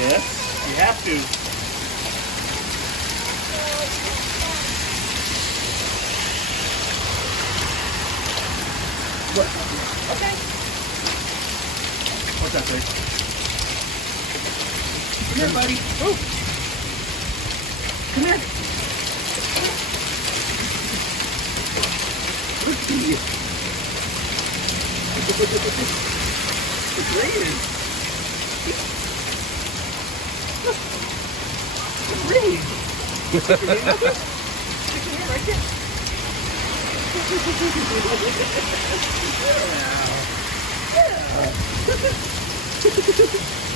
Yes, you have to. What? Okay. What's up, Grace? Come here, buddy. Oh. Come here. Look at you. It's raining. It's raining. Stick your hand up there. Stick your hand right there. Yeah. Yeah.